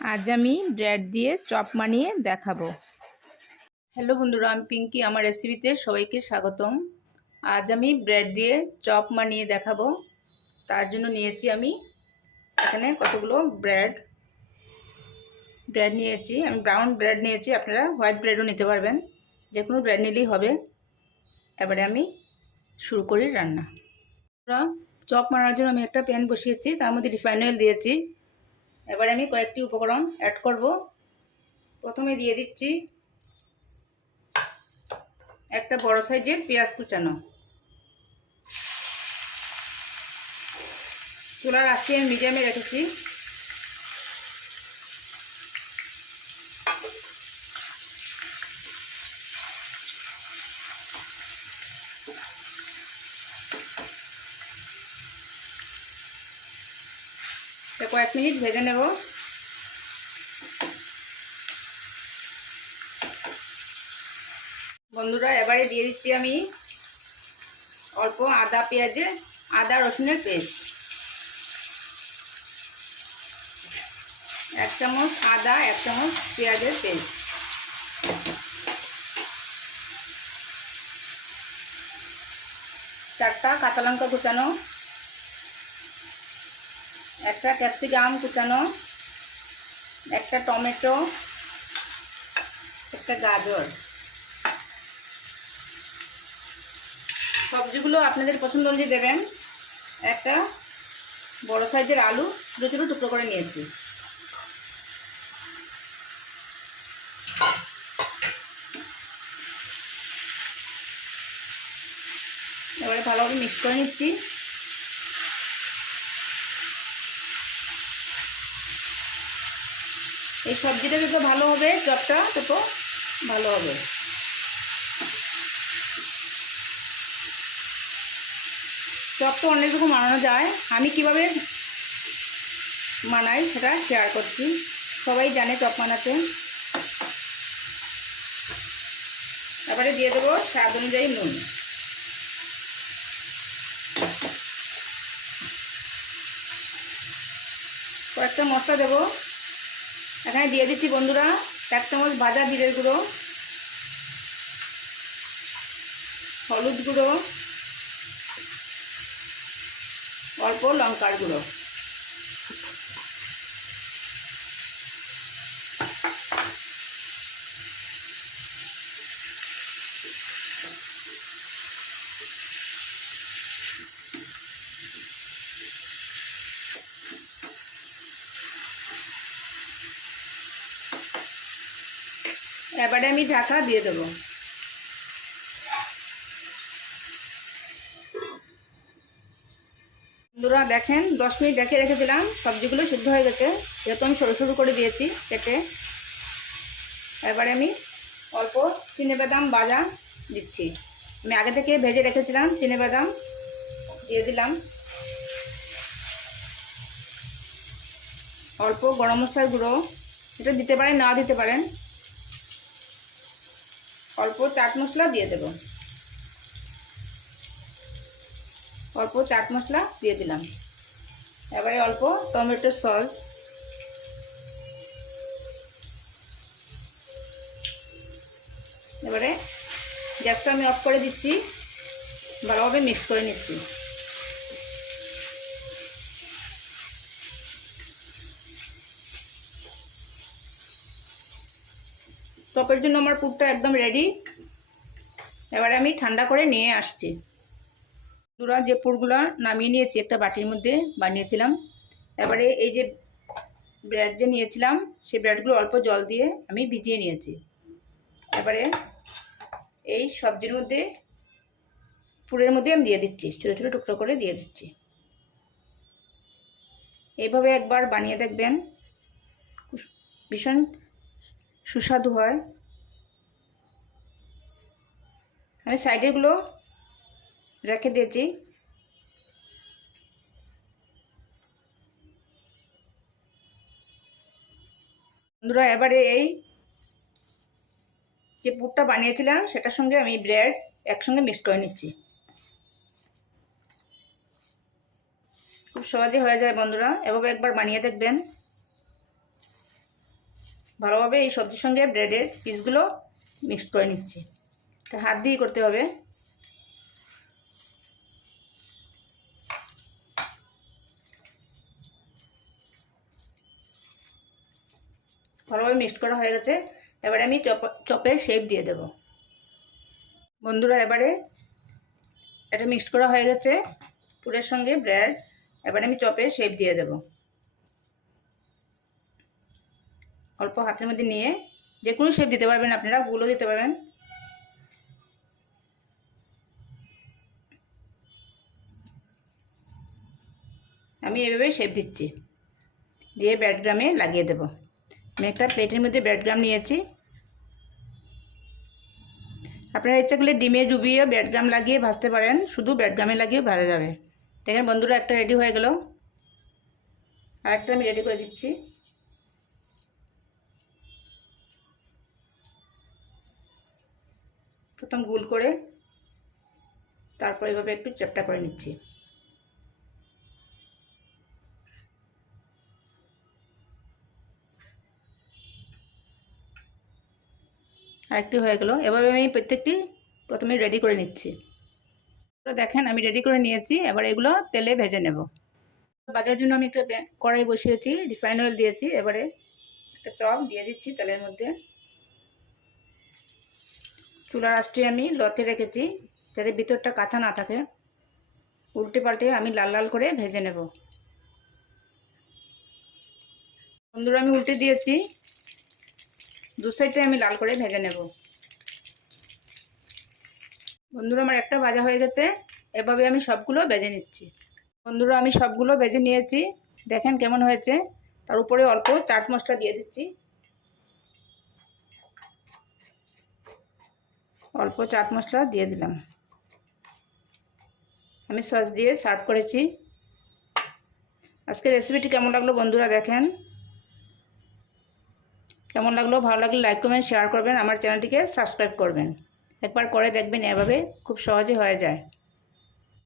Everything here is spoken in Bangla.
আজ আমি ব্রেড দিয়ে চপ বানিয়ে দেখাবো। হ্যালো বন্ধুরা, আমি পিঙ্কি, আমার রেসিপিতে সবাইকে স্বাগতম। আজ আমি ব্রেড দিয়ে চপ বানিয়ে দেখাবো। তার জন্য নিয়েছি আমি এখানে কতগুলো ব্রেড। ব্রেড নিয়েছি, আমি ব্রাউন ব্রেড নিয়েছি, আপনারা হোয়াইট ব্রেডও নিতে পারবেন। যে কোনো ব্রেড নিলেই হবে। এবারে আমি শুরু করি রান্না। চপ বানানোর জন্য আমি একটা প্যান বসিয়েছি, তার মধ্যে রিফাইন অয়েল দিয়েছি। এবারে আমি কয়েকটি উপকরণ অ্যাড করব। প্রথমে দিয়ে দিচ্ছি একটা বড় সাইজের পেঁয়াজ কুচানো। চুলার আজকে আমি মিডিয়ামে রেখেছি। কয়েক মিনিট ভেজে নেব। বন্ধুরা, এবারে দিয়ে দিচ্ছি আমি অল্প আদা পেঁয়াজে, আদা রসুনের পেস্ট। এক চামচ আদা, এক চামচ পেঁয়াজের পেস্ট। চারটা কাঁচা লঙ্কা কুচানো একটা ক্যাপসিকাম কুচানো, একটা টমেটো, একটা গাজর। সবজিগুলো আপনাদের পছন্দ অনুযায়ী দেবেন। একটা বড় সাইজের আলু ছোটো ছোটো টুকরো করে নিয়েছি। এবারে ভালোভাবে মিক্স করে নিচ্ছি। এই সবজিটা যত ভালো হবে, চপটা তত ভালো হবে। চপ তো অনেক রকম বানানো যায়। আমি কীভাবে মানাই সেটা শেয়ার করছি। সবাই জানে চপ বানাতে। তারপরে দিয়ে দেবো স্বাদ অনুযায়ী নুন। কয়েকটা মশলা দেবো। এখানে দিয়ে দিচ্ছি বন্ধুরা এক চামচ ভাজা জিরের গুঁড়ো হলুদ গুঁড়ো অল্প লঙ্কার গুঁড়ো। এবারে আমি ঢাকা দিয়ে দেবো। বন্ধুরা দেখেন, দশ মিনিট রেখে রেখেছিলাম, সবজিগুলো সিদ্ধ হয়ে গেছে। যেহেতু আমি সরু সরু করে দিয়েছি কেটে। এবারে আমি অল্প চিনে বাদাম বাজা দিচ্ছি। আমি আগে থেকে ভেজে রেখেছিলাম চিনে বাদাম, দিয়ে দিলাম। অল্প গরম মশলার গুঁড়ো। এটা দিতে পারেন, না দিতে পারেন। অল্প চাট মশলা দিয়ে দেব। অল্প চাট মশলা দিয়ে দিলাম। এবারে অল্প টমেটো সস। এবারে গ্যাসটা আমি অফ করে দিচ্ছি, ভালোভাবে মিক্স করে নিচ্ছি। টপের জন্য আমার পুরটা একদম রেডি এবারে আমি ঠান্ডা করে নিয়ে আসছি। দুরা যে পুরগুলো নামিয়ে নিয়েছি, একটা বাটির মধ্যে বানিয়েছিলাম। এবারে এই যে ব্রেড যে নিয়েছিলাম, সেই ব্রেডগুলো অল্প জল দিয়ে আমি ভিজিয়ে নিয়েছি। এবারে এই সবজির মধ্যে পুরের মধ্যে আমি দিয়ে দিচ্ছি, ছোটো ছোটো টুকরো করে দিয়ে দিচ্ছি। এইভাবে একবার বানিয়ে দেখবেন। ভীষণ সুস্বাদু হয়। আমি সাইডেরগুলো রেখে দিয়েছি। বন্ধুরা, এবারে এই যে পুরটা বানিয়েছিলাম, সেটার সঙ্গে আমি ব্রেড একসঙ্গে মিক্স করে নিচ্ছি। খুব সহজে হয়ে যায় বন্ধুরা, এভাবে একবার বানিয়ে দেখবেন। ভালোভাবে এই সবজির সঙ্গে ব্রেডের পিসগুলো মিক্সড করে নিচ্ছি। এটা হাত দিয়ে করতে হবে। ভালোভাবে মিক্সড করা হয়ে গেছে। এবারে আমি চপ, চপের শেপ দিয়ে দেব। বন্ধুরা, এবারে এটা মিক্সড করা হয়ে গেছে। পুরের সঙ্গে ব্রেড এবারে আমি চপে শেপ দিয়ে দেব। অল্প হাতের মধ্যে নিয়ে যে কোনো শেপ দিতে পারবেন আপনারা গুলো দিতে পারবেন। আমি এভাবে শেপ দিচ্ছি। দিয়ে ব্রেডগ্রামে লাগিয়ে দেব। আমি একটা প্লেটের মধ্যে ব্রেডগ্রাম নিয়েছি। আপনারা ইচ্ছা করলে ডিমে ডুবিয়ে ব্রেডগ্রাম লাগিয়ে ভাজতে পারেন। শুধু ব্রেডগ্রামে লাগিয়ে ভাজা যাবে। দেখেন বন্ধুরা, একটা রেডি হয়ে গেল। আরেকটা আমি রেডি করে দিচ্ছি। প্রথম গুল করে তারপর এভাবে একটু চ্যাপটা করে নিচ্ছি। আরেকটি হয়ে গেল। এভাবে আমি প্রত্যেকটি প্রথমে রেডি করে নিচ্ছি। দেখেন, আমি রেডি করে নিয়েছি। এবার এগুলো তেলে ভেজে নেব। বাজার জন্য আমি একটা কড়াই বসিয়েছি রিফাইন অয়েল দিয়েছি। এবারে একটা চপ দিয়ে দিচ্ছি তেলের মধ্যে। চুলার আঁচটি আমি লতে রেখেছি, যাতে ভিতরটা কাঁচা না থাকে। উল্টে পাল্টে আমি লাল লাল করে ভেজে নেব। বন্ধুরা, আমি উল্টে দিয়েছি। দু সাইডে আমি লাল করে ভেজে নেব। বন্ধুরা, আমার একটা ভাজা হয়ে গেছে। এভাবে আমি সবগুলো ভেজে নিচ্ছি। বন্ধুরা, আমি সবগুলো ভেজে নিয়েছি। দেখেন কেমন হয়েছে। তার উপরে অল্প চাট মশলা দিয়ে দিচ্ছি। অল্প চাট মশলা দিয়ে দিলাম। আমি সস দিয়ে সার্ভ করেছি। আজকে রেসিপিটি কেমন লাগল বন্ধুরা দেখেন। কেমন লাগল? ভালো লাগলে লাইক কমেন্ট শেয়ার করবেন। আমার চ্যানেলটিকে সাবস্ক্রাইব করবেন। একবার করে দেখবেন এভাবে খুব সহজে হয়ে যায়।